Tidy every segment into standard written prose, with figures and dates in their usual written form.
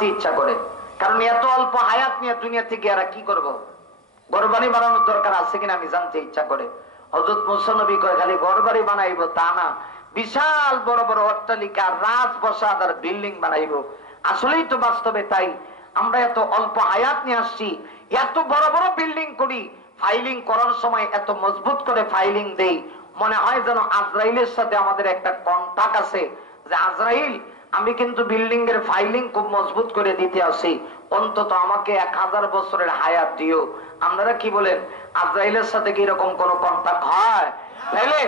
ঘুমাতে ইচ্ছা করে, কারণ এত অল্প হায়াত নিয়ে দুনিয়া থেকে এরা কি করব, ঘরবাড়ি বানানোর দরকার আছে কিনা আমি জানতে ইচ্ছা করে। হযরত মুসা নবী কয় খালি ঘরবাড়ি বানাইবো তা না, বিশাল বড় বড় অট্টালিকা, রাজপ্রাসাদ আর বিল্ডিং বানাইবো। আসলেই তো বাস্তবে তাই। আমরা এত অল্প হায়াত নিয়ে আসছি, এত বড় বড় বিল্ডিং করি, ফাইলিং করার সময় এত মজবুত করে ফাইলিং দেই, মনে হয় যেন আজরাইলের সাথে আমাদের একটা কন্টাক্ট আছে, যে আজরাইল আমি কিন্তু বিল্ডিং এর ফাইলিং খুব মজবুত করে দিতে আসি, অন্তত আমাকে 1000 বছরের হায়াত দিও। আপনারা কি বলেন, আজরাইলের সাথে কি এরকম কোন কন্টাক্ট হয়? তাইলে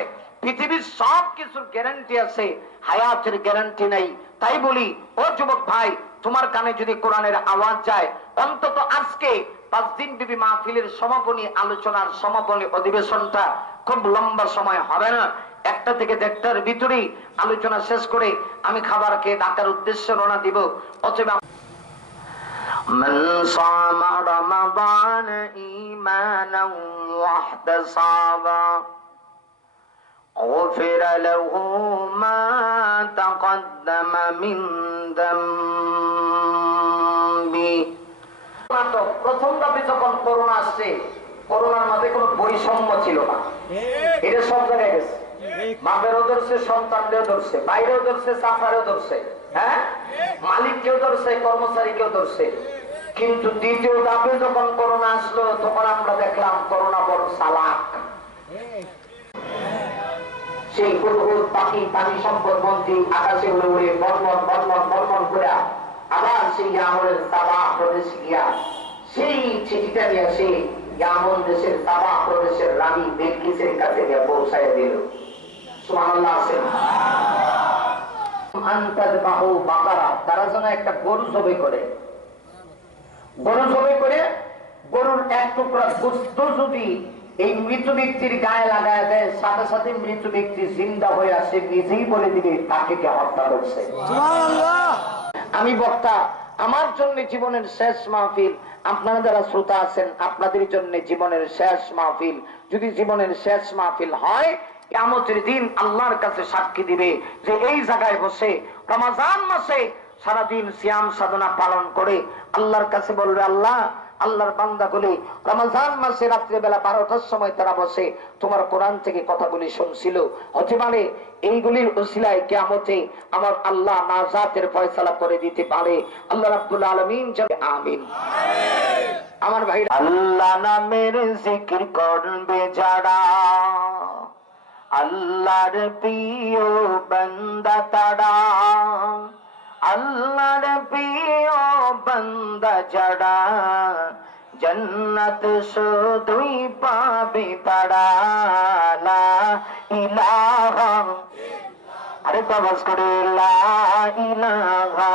পৃথিবীর সব কিছুর গ্যারান্টি আছে, হায়াতের গ্যারান্টি নাই। তাই বলি, ও যুবক ভাই, তোমার কানে যদি কোরআনের আওয়াজ যায়, অন্তত আজকে 5 দিন ব্যাপী মাহফিলের সমাপনী আলোচনার সমাপনী অধিবেশনটা খুব লম্বা সময় হবে না, 1টা থেকে 1:30টার ভিতরেই আলোচনা শেষ করে আমি খাবার খেয়ে ঢাকার উদ্দেশ্যে রওনা দিব। অথবা من صام رمضان إيمانا واحتسابا غفر له ما تقدم من ذنبه। প্রথম ধাপে যখন করোনা আসছে, করোনার মাঝে কোনো বৈষম্য ছিল না, এটা সব জায়গায় গেছে। বাপেরও ধরছে, সন্তানদেরও ধরছে, বাইরেও ধরছে, চাচারেও ধরছে, হ্যাঁ, মালিককেও ধরছে, কর্মচারীকেও ধরছে। কিন্তু দ্বিতীয় ধাপে যখন করোনা আসলো, তখন আমরা দেখলাম করোনা বড় চালাক। সেই হুদহুদ পাখি, পানি সম্পদ মন্ত্রী আকাশে উড়ে উড়ে বর্মন বর্মন বর্মন করে আবার সেই ইয়ামনের সাবা প্রদেশে গিয়া সেই চিঠিটা নিয়ে সে ইয়ামন দেশের সাবা প্রদেশের রানী বিলকিসের কাছে গিয়ে পৌঁছায় দিল। সুবহানাল্লাহ। আনতাযবাহু বাকারা, তারা যেন একটা গরু জবাই করে, গরু জবাই করে গরুর এক টুকরা গোশত যদি এই মৃত ব্যক্তির গায়ে লাগায় দেয়, সাথে সাথে মৃত ব্যক্তি জিন্দা হয়ে আসে, নিজেই বলে দিবে তাকে কে হত্যা করছে। আমি বক্তা, আমার জন্য জীবনের শেষ মাহফিল, আপনারা যারা শ্রোতা আছেন আপনাদের জন্য জীবনের শেষ মাহফিল। যদি জীবনের শেষ মাহফিল হয়, কিয়ামতের দিন আল্লাহর কাছে সাক্ষী দিবে যে এই জায়গায় বসে রমজান মাসে সারাদিন সিয়াম সাধনা পালন করে আল্লাহর কাছে বলবে, আল্লাহ, আল্লাহর বান্দা গুলি রমজান মাসে রাত্রে বেলা 12টার সময় তারা বসে তোমার কোরআন থেকে কথাগুলি শুনছিল, হতে পারে এইগুলির উসিলায় কিয়ামতে আমার আল্লাহ নাজাতের ফয়সালা করে দিতে পারে। আল্লাহ রাব্বুল আলামিন যাবে, আমিন। আমার ভাই, আল্লাহ নামের জিকির করবে যারা, আল্লাহর প্রিয় বান্দা তারা, আল্লাহর প্রিয় বান্দা যারা, জান্নাত শুধুই পাবে তারা। লা ইলাহা, আরে আওয়াজ করে, লা ইলাহা।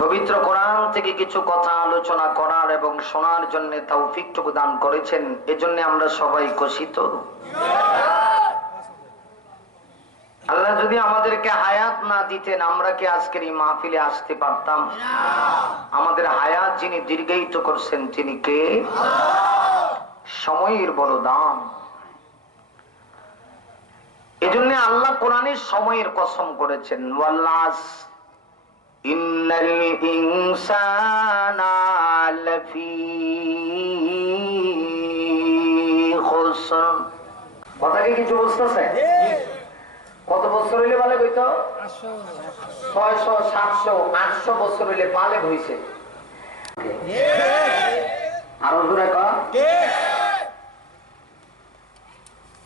পবিত্র কোরআন থেকে কিছু কথা আলোচনা করার এবং শোনার জন্য তৌফিকটুকু দান করেছেন, এজন্য আমরা সবাই খুশিত। আল্লাহ যদি আমাদেরকে হায়াত না দিতেন, আমরা কি আজকের এই মাহফিলে আসতে পারতাম? আমাদের হায়াত যিনি দীর্ঘায়িত করছেন তিনি কে? সময়ের বড় দাম। এজন্য আল্লাহ কোরআনের সময়ের কসম করেছেন, ওয়াল্লাস ইন্নাল ইনসানা লাফি খুসর। কথা কি কিছু বুঝতেছে? কত বছর হইলে বালেগ হইত? 600, 700, 800 বছর হইলে বালেগ হইছে। আরো জোরে কর।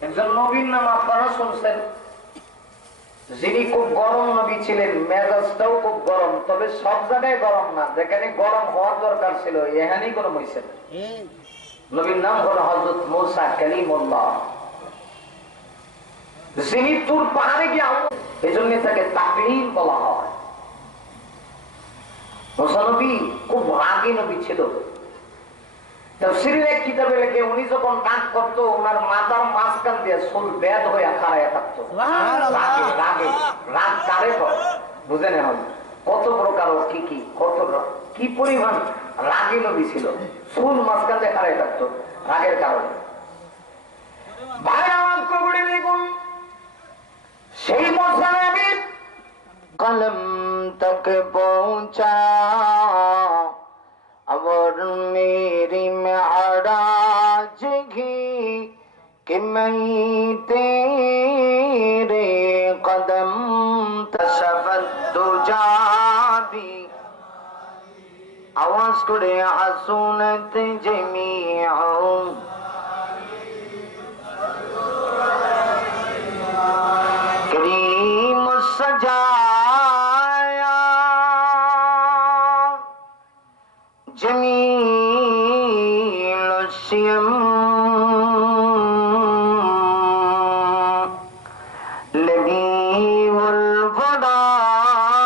একজন নবীর নাম আপনারা শুনছেন, যিনি খুব গরম নবী ছিলেন, মেজাজটাও খুব গরম, তবে সব জায়গায় গরম না, যেখানে গরম হওয়ার দরকার ছিল এখানেই গরম হয়েছে। নবীর নাম হলো হযরত মূসা কালিমুল্লাহ, যিনি তুর পাহাড়ে গিয়ে এজন্য তাকে তাকলীম বলা হয়। মূসা নবী খুব রাগী নবী ছিল। তাফসীরের এক কিতাবে লেখে, উনি যখন রাগ করতো ওনার মাথার মাঝখান দিয়ে চুল বেদ হয়ে খাড়াইয়া থাকতো। রাগে রাগ কারে হয় বুঝে নেওয়া, কত প্রকার কি কি, কত কি পরিমাণ রাগী নবী ছিল, চুল মাঝখান দিয়ে খাড়াইয়া থাকতো রাগের কারণে। ভাই আমার কবরে দেখুন, সেই মূসা নবী कलम तक पहुंचा और मेरी मेराज घी कि मैं तेरे कदम तशफत जाबी आवाज करे हसूनत जमीअ करीम सजाया जमील सियम लबीबुल बदाया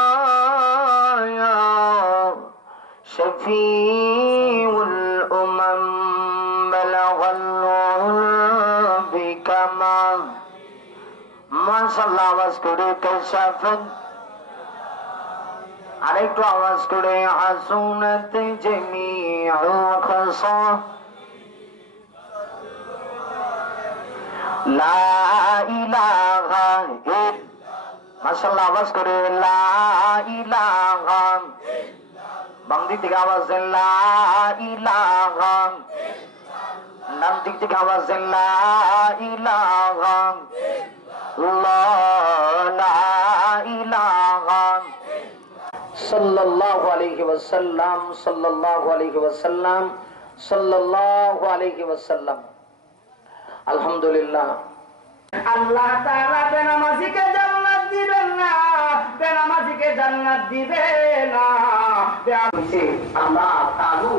शफीउल उमम बलगल बिकमाल माशाल्लाह आवाज करे कशाफत আরেকটু আওয়াজ করে হাসুনত জামিউ খাসা লা ইলাহা মাশাআল্লাহ আওয়াজ করে লা ইলাহা বাম দিক থেকে আওয়াজ দেন লা ইলাহা ডান দিক থেকে আওয়াজ দেন লা ইলাহা লা ইলাহা সাল্লাল্লাহু আলাইহি ওয়াসাল্লাম সাল্লাল্লাহু আলাইহি ওয়াসাল্লাম সাল্লাল্লাহু আলাইহি ওয়াসাল্লাম আলহামদুলিল্লাহ আল্লাহ তাআলা বেনামাজিকে জান্নাত দিবেন না, বেনামাজিকে জান্নাত দিবে না। আল্লাহ তাআলা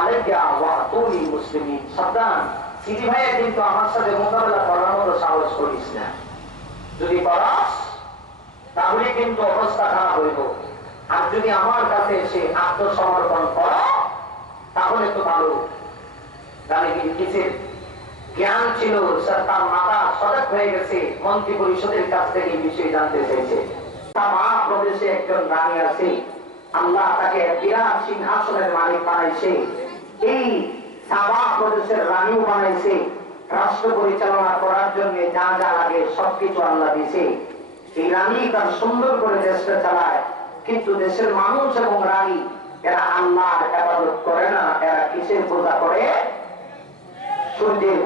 আলাইয়া ওয়া তুনি মুসলিমিন সাবধান সিদি ভাই কিন্তু আমার সাথে মোকাবেলা করার মতো সাহস করিস না, যদি পারাস তাহলে কিন্তু অবস্থা খারাপ হইব। আর যদি আমার কাছে এসে আত্মসমর্পণ করো তাহলে তো ভালো। কিসের জ্ঞান ছিল তার মাথা সজাগ হয়ে গেছে, মন্ত্রী পরিষদের কাছ থেকে এই বিষয় জানতে চাইছে। প্রদেশে একজন রানী আছে, আল্লাহ তাকে বিরাট সিংহাসনের মালিক বানাইছে, এই সাবা প্রদেশের রানীও বানাইছে, রাষ্ট্র পরিচালনা করার জন্য যা যা লাগে সবকিছু আল্লাহ দিয়েছে। এই রানী তার সুন্দর করে দেশটা চালায়, কিন্তু দেশের মানুষ এবং রানী এরা আল্লাহর ইবাদত করে না, এরা কিসের পূজা করে? সূর্যের।